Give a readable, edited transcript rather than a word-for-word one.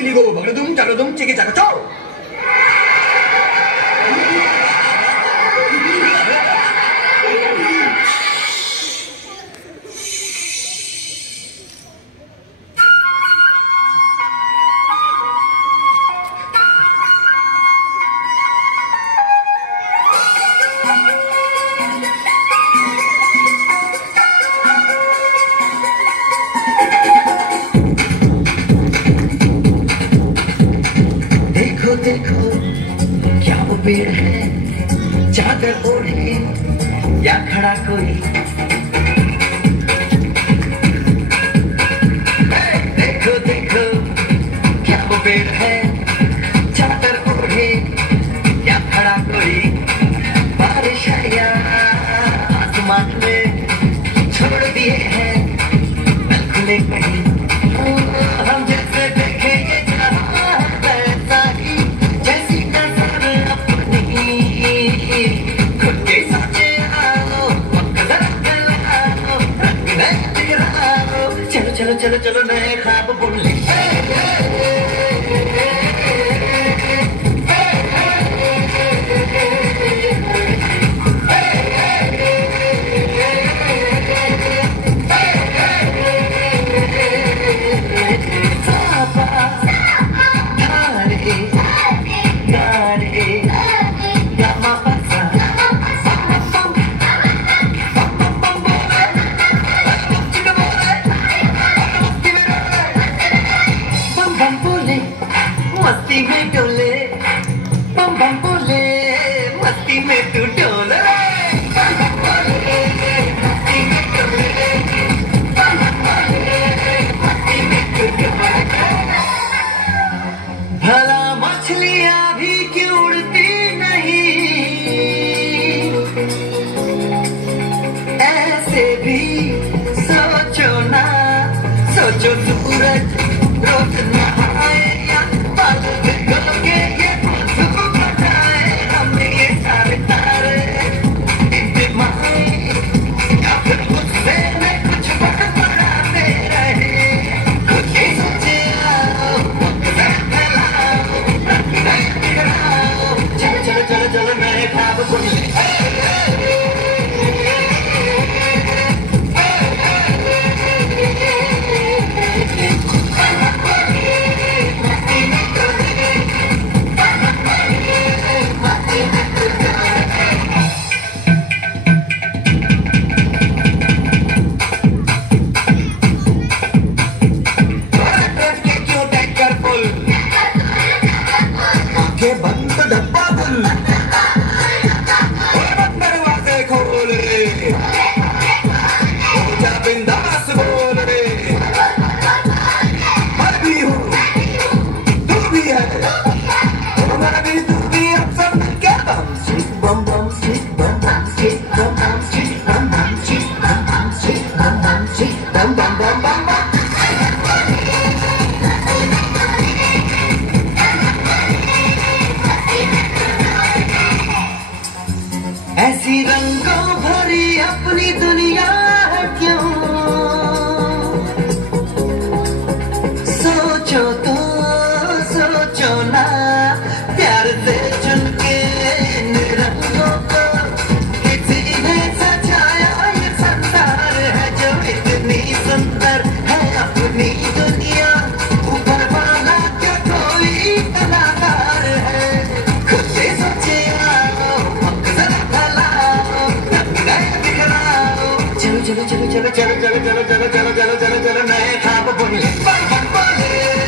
들리고 먹르둥 자르둥 찌개 자르죠. देखो देखो क्या वो पेड़ है, चादर ओढ़े या खड़ा कोई। देखो देखो क्या वो पेड़ है, चादर ओढ़े या खड़ा कोई। बारिश है या आसमान में छोड़ दिए हैं नल खुले कहीं। हम जैसे देखेंगे चलो चलो चलो नए ख्वाब बुन ले। मस्ती में डोले बम बम बोले, मस्ती में तू डोले। मस्ती में डोले बम बम बोले, मस्ती में तू डोले। भला मछलियां भी क्यों उड़ती नहीं, ऐसे भी सोचो ना। सोचो सूरज रोज नहाए या बाल भिगो के ये आंसू बहाए। हमने ये सारे तारे इंतज़ारे या फिर मुझसे में कुछ वक्त बढ़ाते रहे। खुद ही सोचे आओ, मकसद फैलाओ, नए बिखराओ। चलो चलो चलो चलो नए ख्वाब बुन ले। बंद डब्बा बुल दरवाजे खोल रे, हो जा बिंदास बोल रे। मैं भी हूँ तू भी है, मैं भी तू भी, अब सब क्या बम सिक बम बम सिक बम बम सिक बम बम सिक बम बम सिक बम बम सिक बम बम सिक बम बम बम बम बम। ऐसी रंगों भरी अपनी दुनिया है क्यों, सोचो तो सोचो ना। प्यार से चुन के इन रंगों को किसी ने सजाया ये संसार है जो इतनी सुंदर है अपनी दुनिया। ऊपर वाला क्या कोई कलाकार है, खुद से सोचे आओ, मकसद फैलाओ, नए बिखराओ। चलो चलो चलो चलो चलो चलो चलो चलो चलो चलो चलो चलो नए ख्वाब बुन ले।